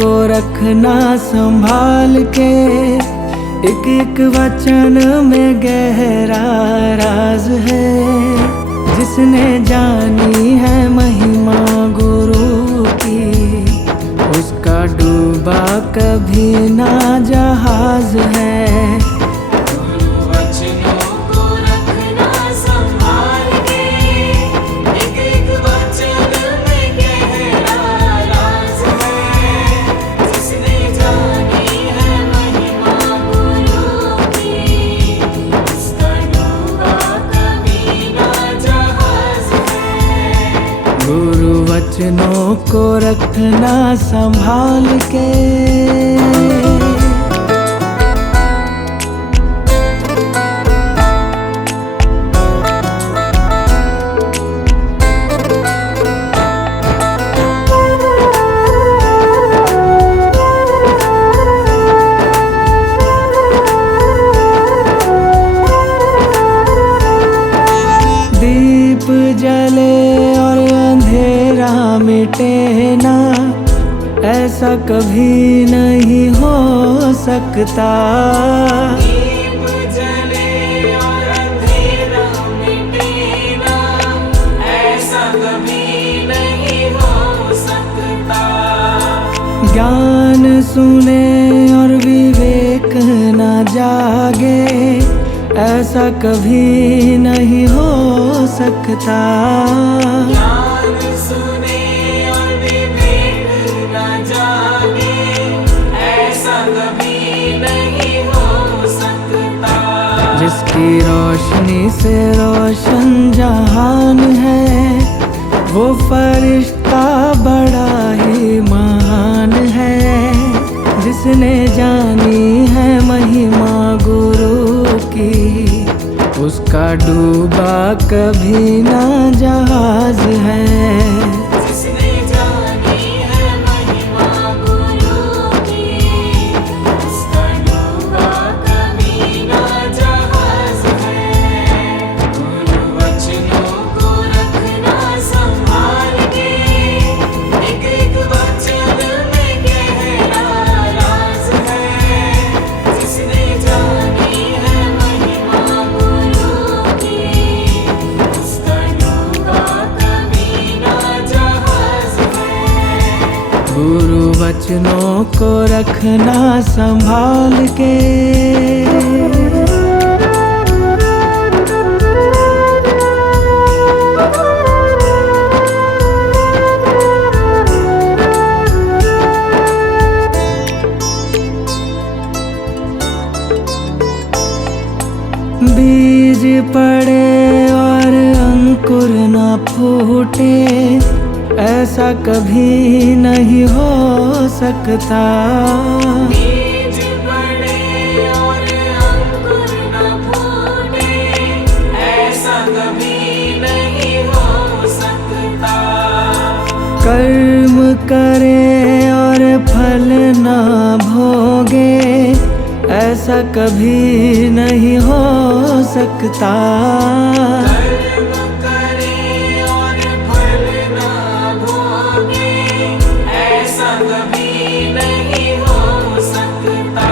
को रखना संभाल के, एक एक वचन में गहरा राज है। जिसने जानी है महिमा गुरु की, उसका डूबा कभी ना जहाज है। गुरु वचनों को रखना संभाल के। दीप जले और अंधेरा मिटे ना, ऐसा कभी नहीं हो सकता। दीप जले और अंधेरा मिटे ना, ऐसा कभी नहीं हो सकता। ज्ञान सुने और विवेक न जागे, ऐसा कभी नहीं हो सकता। ज्ञान सुने और विवेक न जागे, ऐसा कभी नहीं हो सकता। जिसकी रोशनी से रोशन जहान है, वो फरिश्ता बड़ा ही महान है। जिसने जानी है महिमा गुरु की, उसका डूबा कभी ना जहाज है। जिसने जानी है महिमा गुरु की, उसका डूबा कभी ना जहाज है। गुरु वचनों को रखना संभाल के, एक एक वचन में गहरा राज है। जिसने जानी है महिमा गुरु की, उसका डूबा कभी ना जहाज है। गुरु वचनों को रखना संभाल के। बीज पड़े और अंकुर न फूटे, ऐसा कभी नहीं हो सकता। बीज पड़े और अंकुर न फूटे, ऐसा कभी नहीं हो सकता। कर्म करे और फल न भोगे, ऐसा कभी नहीं हो सकता। कर्म करे और फल ना भोगे, ऐसा कभी नहीं हो सकता।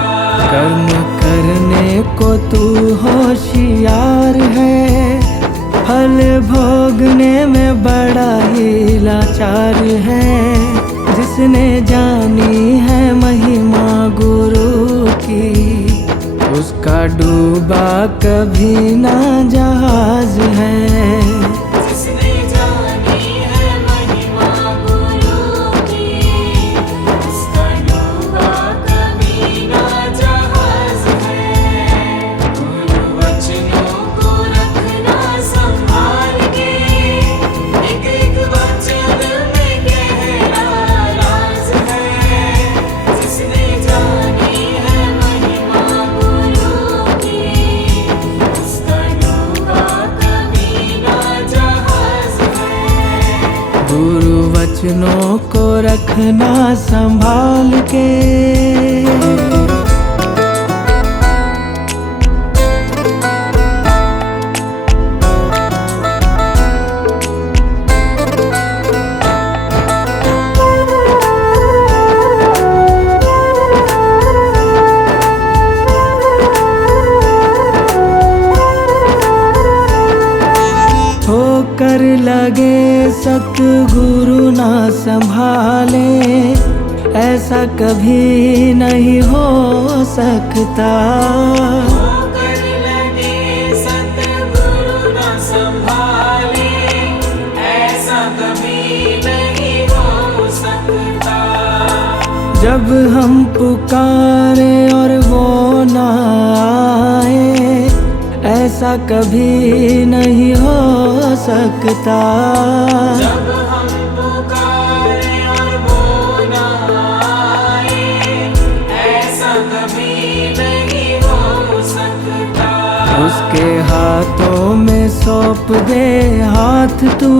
कर्म करने को तू होशियार है, फल भोगने में बड़ा ही लाचार है। जिसने जानी है महिमा गुरु की, उसका डूबा कभी ना जहाज है। जिसने जानी है महिमा गुरु की, उसका डूबा कभी ना जहाज है। गुरु वचनों को रखना संभाल के, एक एक वचन में गहरा राज है। जिसने जानी है महिमा गुरु की, उसका डूबा कभी ना जहाज है। गुरु वचनों को रखना संभाल के। सतगुरु ना संभाले ऐसा कभी नहीं हो सकता। होकर लगे सतगुरु न संभाले ऐसा कभी नहीं हो सकता। जब हम पुकारे और वो ना आए ऐसा कभी नहीं हो सकता। जब हम पुकारे और वो न आए ऐसा कभी नहीं हो सकता। उसके हाथों में सौंप दे हाथ तू,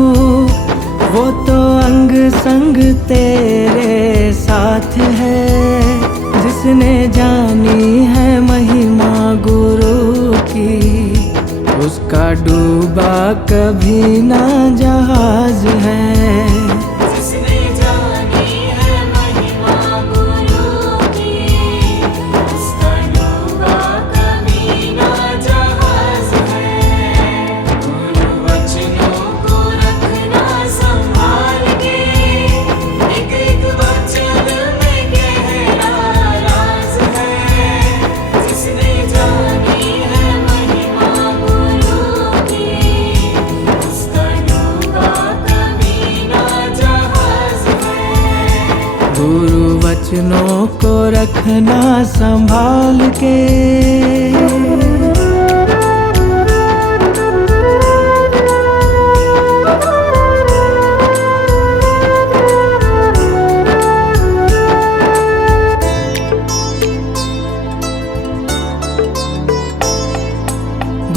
वो तो अंग संग तेरे साथ है। जिसने जानी है महिमा गुरु की उसका डूबा कभी ना जहाज है। जिसने जानी है महिमा गुरु की उसका डूबा कभी ना जहाज है। गुरु वचनों को रखना संभाल के, एक एक वचन में गहरा राज है। जिसने जानी है महिमा गुरु की उसका डूबा कभी ना जहाज है। गुरु वचनों को रखना संभाल के।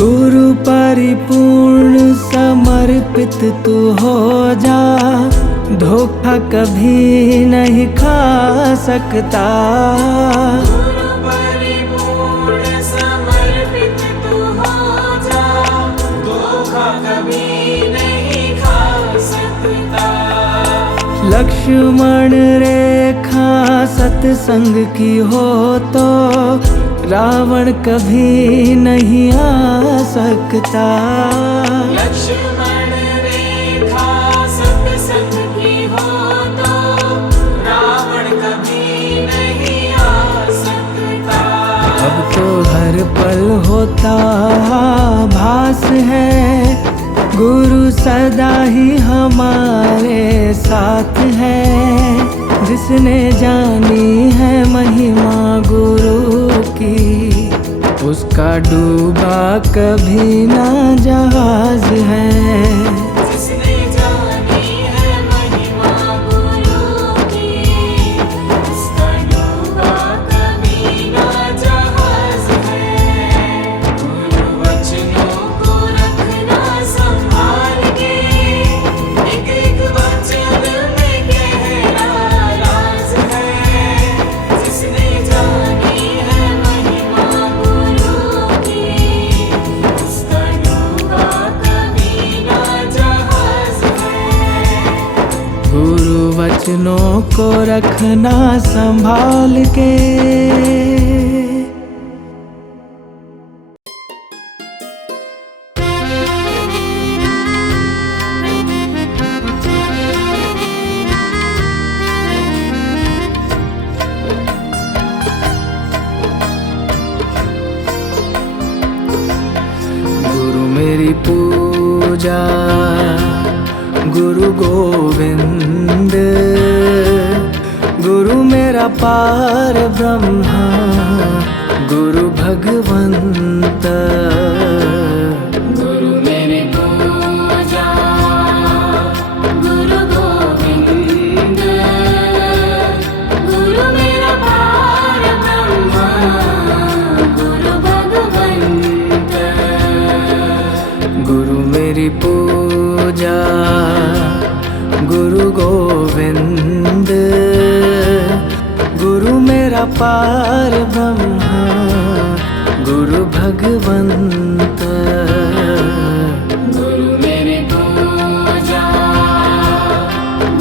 गुरु परिपूर्ण समर्पित तू हो जा, धोखा कभी नहीं खा सकता। गुरु परिपूर्ण समर्पित तू हो जा, धोखा कभी नहीं खा सकता। लक्ष्मण रेखा सत्संग की हो तो रावण कभी नहीं आ सकता। लक्ष्मण रेखा सत्संग की हो तो रावण कभी नहीं आ सकता। अब तो हर पल होता भास है, गुरु सदा ही हमारे साथ है। जिसने जानी है महिमा गुरु की उसका डूबा कभी ना जहाज है। जिसने जानी है महिमा गुरु की उसका डूबा कभी ना जहाज है। गुरु वचनों को रखना संभाल के, एक एक वचन में गहरा राज है। जिसने जानी है महिमा गुरु की उसका डूबा कभी ना जहाज है। गुरु वचनों को रखना संभाल के। गुरु मेरी पूजा गुरु गोविंद, गुरु मेरा पार ब्रह्मा गुरु भगवंत। गुरु मेरी पूजा गुरु गोविंद, गुरु मेरा पार ब्रह्मा गुरु भगवंत। गुरु मेरी पूजा गुरु गोविंद, गुरु मेरा पार ब्रह्मा गुरु भगवंत। गुरु मेरी पूजा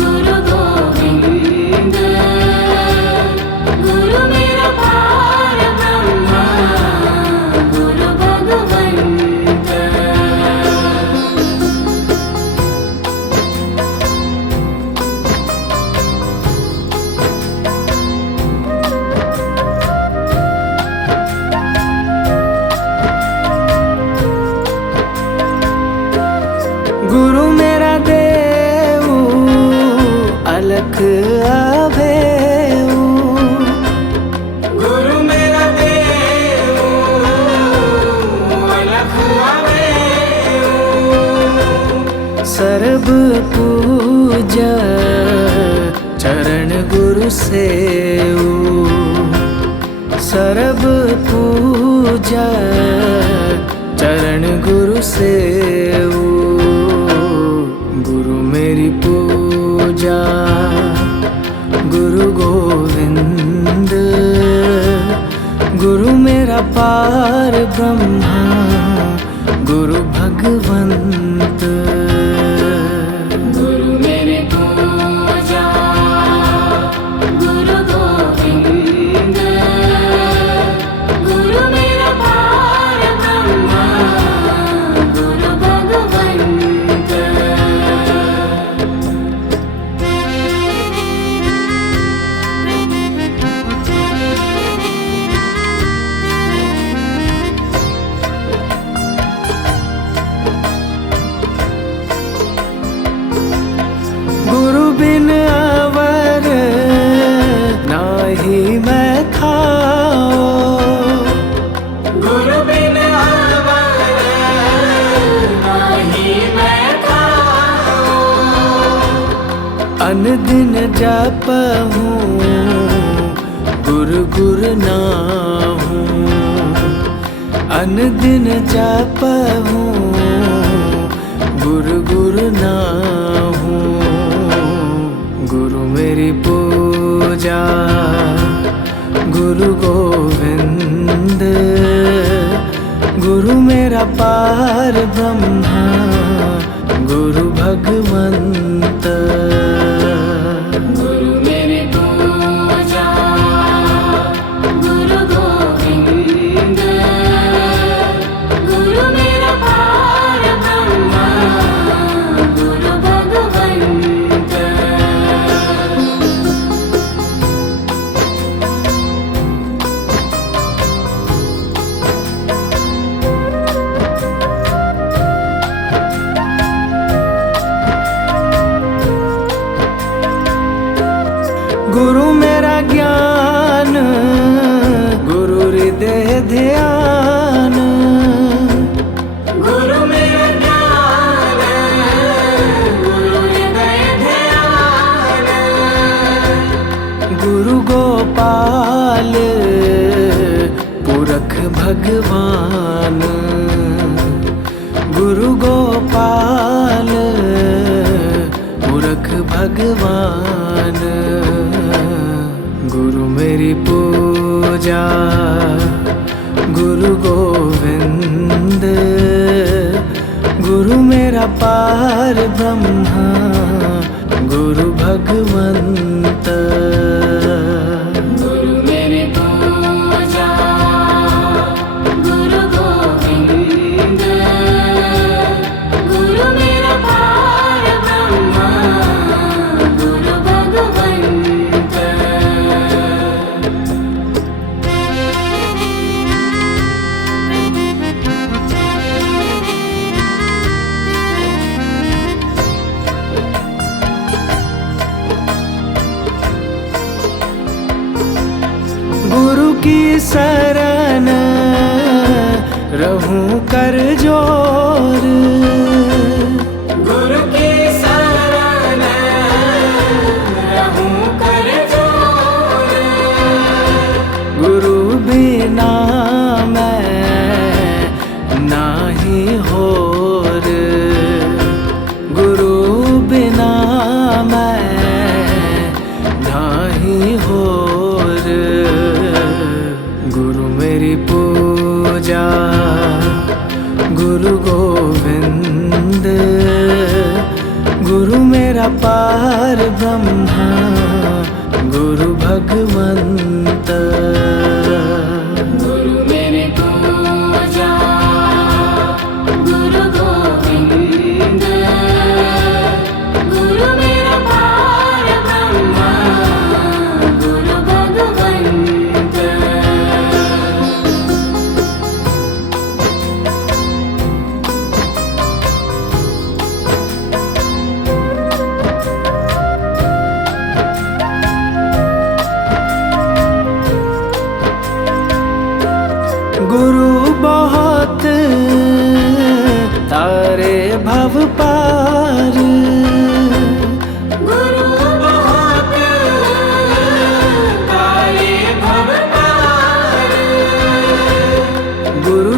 गुरु गोविंद, गुरु मेरा पार ब्रह्मा गुरु भगवंत। सरब पूजा चरण गुरु सेऊ, सरब पूजा चरण गुरु सेऊ। गुरु मेरी पूजा गुरु गोविंद, गुरु मेरा पार ब्रह्मा गुरु भगवंत। गुरु मेरी पूजा गुरु गोविंद, गुरु मेरा पार ब्रह्मा गुरु भगवंत। गुरु बिन अवर नाही मैं थाओ, गुरु बिन अवर नाही मैं खाओ। अन दिन जपहूँ गुरु गुरु नाहूँ, अन दिन जपहूँ गुरु गुरु नाहूँ। गुरु मेरी पूजा गुरु गोविंद, गुरु मेरा पार ब्रह्मा गुरु भगवंत। गुरु मेरी पूजा गुरु गोविंद, गुरु मेरा पार ब्रह्मा गुरु भगवंत। गुरु मेरा ज्ञान गुरु हृदय ध्यान, गुरु मेरा ज्ञान गुरु हृदय ध्यान। गुरु गोपाल पुरख भगवान, गुरु गोपाल पुरख भगवान। गुरु मेरी पूजा गुरु गोविंद, गुरु मेरा पार ब्रह्मा गुरु भगवंत। गुरु मेरी पूजा गुरु गोविंद, गुरु मेरा पार ब्रह्मा गुरु भगवंत। गुरु की शरण रहूं कर जोर, गुरु की शरण रहूं कर जोर। गुरु बिना मैं नाही होर, गुरु बिना मैं नाही होर। गुरु मेरी पूजा गुरु गोविंद, गुरु मेरा पार ब्रह्मा गुरु भगवंत। गुरु मेरी पूजा गुरु गोविंद, गुरु मेरा पार ब्रह्मा गुरु भगवंत। गुरु बहुत तारे भव पार,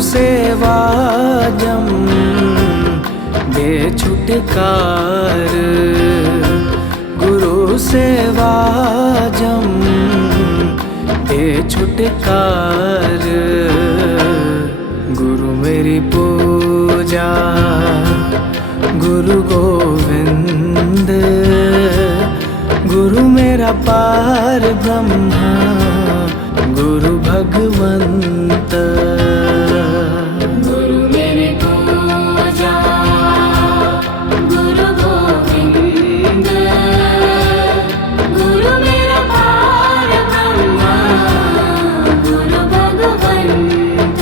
सेवा जम दे छुटकार, गुरु सेवा जम दे छुटकार। गुरु मेरी पूजा गुरु गोविंद, गुरु मेरा पार ब्रह्मा गुरु भगवंत। गुरु मेरी पूजा गुरु गोविंद, गुरु मेरा पार ब्रह्मा गुरु भगवंत।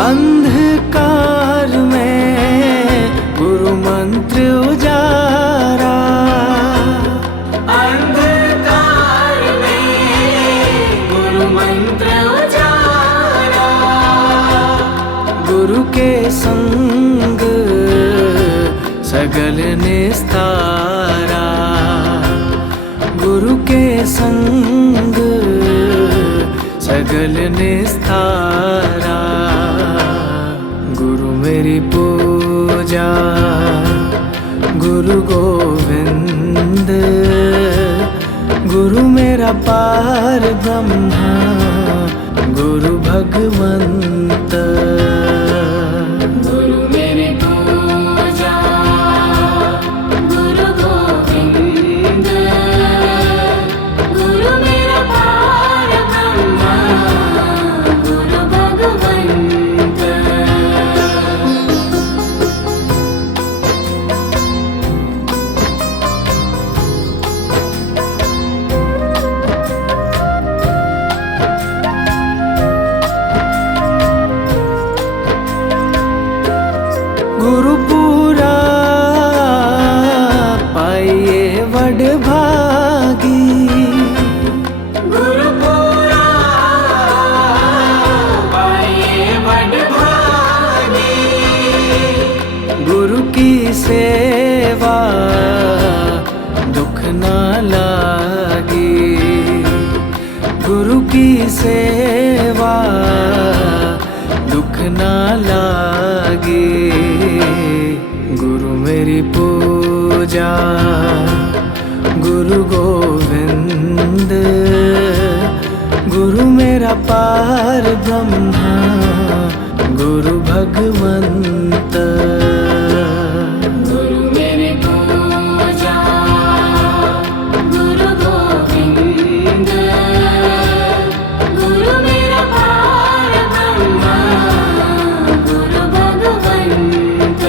अंधकार में गुरु मंत्र उजारा, अंधकार में गुरु मंत्र उजारा। गुरु के संग सगल निस्तारा, गुरु के संग सगल निस्तारा। गुरु मेरी पूजा गुरु गोविंद, गुरु मेरा पार ब्रह्मा गुरु भगवंत। गुरु मेरी पूजा गुरु गोविंद, गुरु मेरा पार ब्रह्मा गुरु भगवंत। गुरु पूरा पाइए वड भागी, गुरु पूरा पाइए वड भागी। गुरु की सेवा दुख ना लागी, गुरु की सेवा दुख ना लागी। गुरु मेरी पूजा गुरु गोविंद, गुरु मेरा पार ब्रह्मा गुरु भगवंत। गुरु मेरी पूजा गुरु गोविंद, गुरु मेरा पार ब्रह्मा गुरु भगवंत।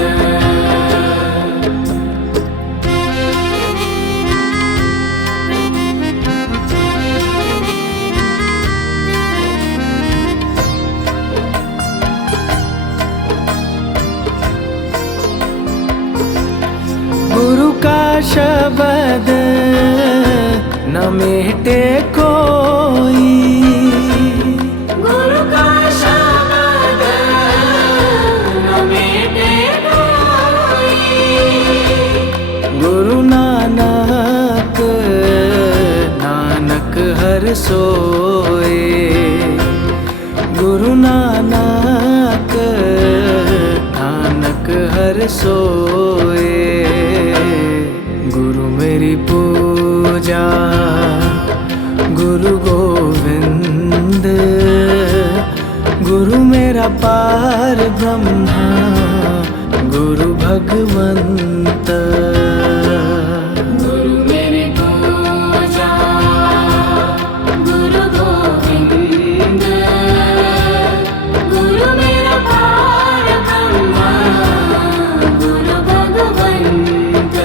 गुरु का शब्द न मिटे कोई, गुरु का शब्द न मिटे कोई। गुरु नानक नानक हर सोए, गुरु नानक नानक हर सोए। गुरु मेरी पूजा गुरु गोविंद, गुरु मेरा पार ब्रह्मा गुरु भगवंत। गुरु मेरी पूजा गुरु गोविंद, गुरु मेरा पार ब्रह्मा गुरु भगवंत।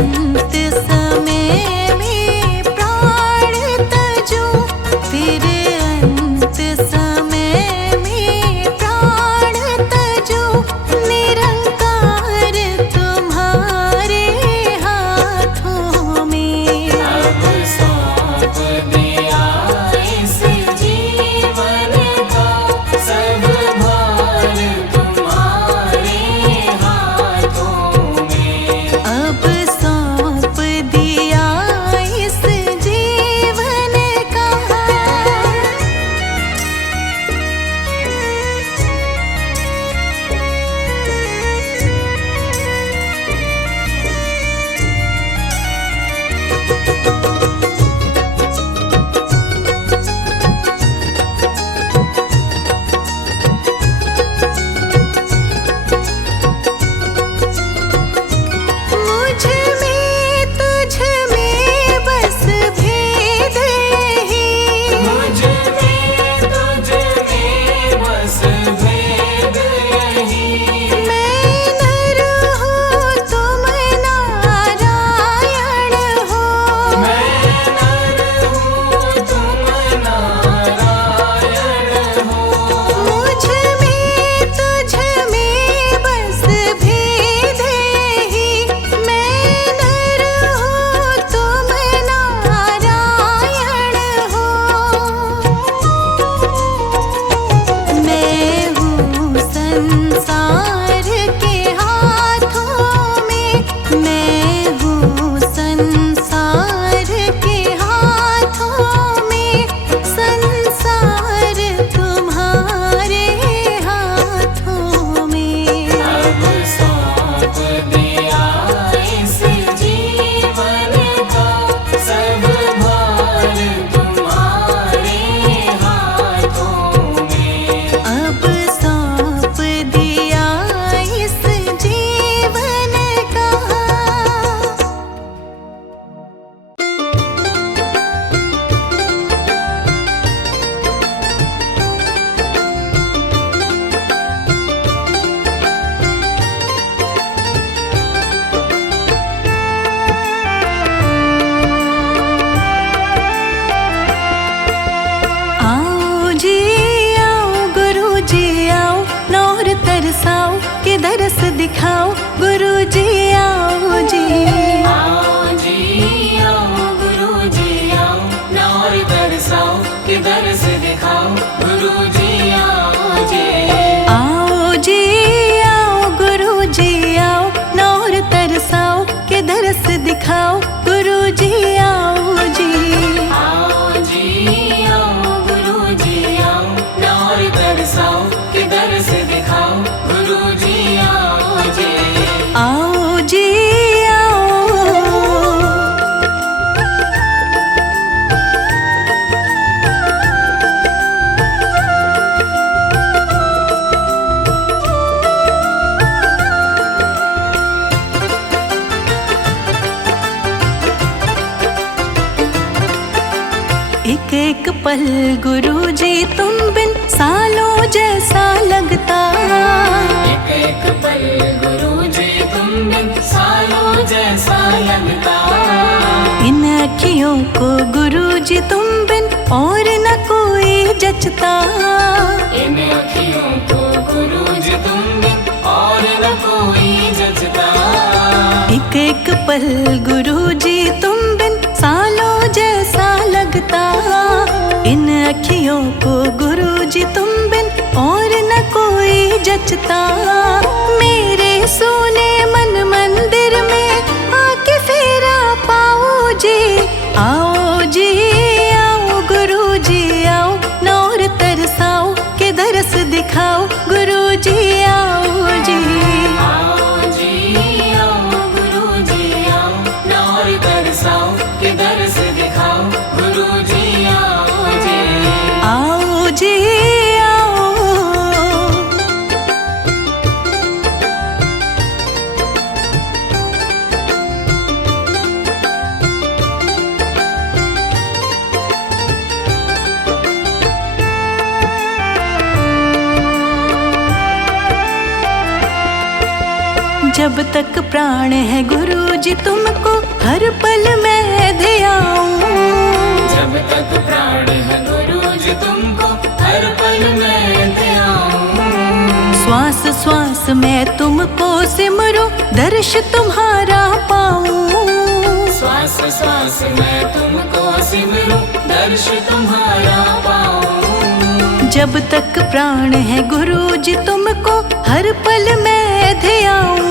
अंत समय में प्राण तजो, फिर अंत समय में प्राण तजो, निरंकार तुम्हारे हाथों में। अब सौंप दिया इस जीवन का सब भार तुम्हारे हाथों में। अब सौंप दिया इस जीवन का। मुझ में तुझ में बस भेद यही, मुझ में तुझ में बस भेद यही। मैं नर हूँ तुम नारायण हो। मैं नर हूँ तुम नारायण हो। मुझ में तुझ में बस भेद यही, मैं नर हूँ तुम नारायण हो। मैं हूँ संसार के हाथों में, मैं हूँ संसार के हाथों में, संसार तुम्हारे हाथों में। अब सौंप दिया इस जीवन का सब भार तुम्हारे हाथों में। अब सौंप दिया इस जीवन का। आओ जी आओ गुरु जी आओ, नौर तरसाओ के दरस दिखाओ, गुरु जी आओ जी। आओ जी आओ गुरु जी आओ, नौर तरसाओ के दरस दिखाओ, गुरु जी आओ जी। आओ जी आओ गुरु जी आओ, नौर तरसाओ के दरस दिखाओ, गुरु जी आओ जी। आओ जी आओ गुरु जी आओ, नौर तरसाओ के दरस दिखाओ, गुरु जी आओ जी। आओ जी आओ। एक एक पल गुरु जी तुम बिन सालों जैसा लगता, एक एक पल गुरु जी तुम बिन सालों जैसा लगता। इन अखियों को गुरु जी तुम बिन और न कोई जचता। इन अखियों को गुरु जी तुम बिन और न कोई जचता। एक एक पल गुरु जी तुम बिन सालों जैसा लगता। इन अखियों को गुरु जी तुम बिन और न कोई जचता। मेरे सोने मन मंदिर में आके फेरा पाओ जी। आओ जी आओ गुरु जी आओ, नौर तरसाओ के दरस दिखाओ, गुरु जी आओ जी। आओ जी आओ गुरु जी आओ, नौर तरसाओ के दरस दिखाओ, गुरु जी आओ जी। आओ जी आओ। जब तक प्राण है गुरु जी तुमको हर पल मैं ध्याऊं। जब तक प्राण है गुरु जी तुमको हर पल मैं ध्याऊं। श्वास श्वास में तुमको सिमरूं, दर्श तुम्हारा पाऊं। श्वास श्वास में तुमको सिमरूं, दर्श तुम्हारा पाऊं। जब तक प्राण है गुरु जी तुमको हर पल मैं ध्याऊं।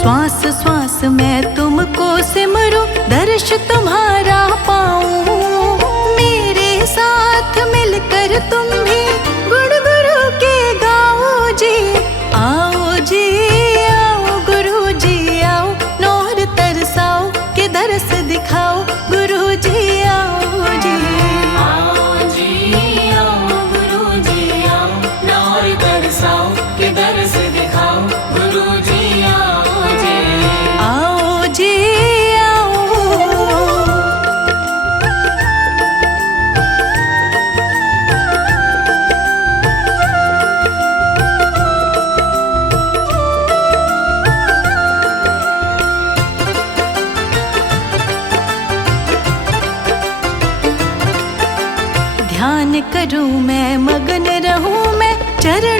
श्वास श्वास में तुमको सिमरूं, दर्श तुम्हारा पाऊं। मेरे साथ मिलकर तुम भी गुण गुरु के गाओ जी। आओ जी आओ गुरु जी आओ, नौर तरसाओ के दर्श दिखाओ। गुरु जी आओ जी। आओ जी आओ गुरु जी आओ, नौर तरसाओ के दर्श दिखाओ। गुरु जी आओ जी। आओ जी आओ। ध्यान करूं मैं, मगन रहूं मैं, चरण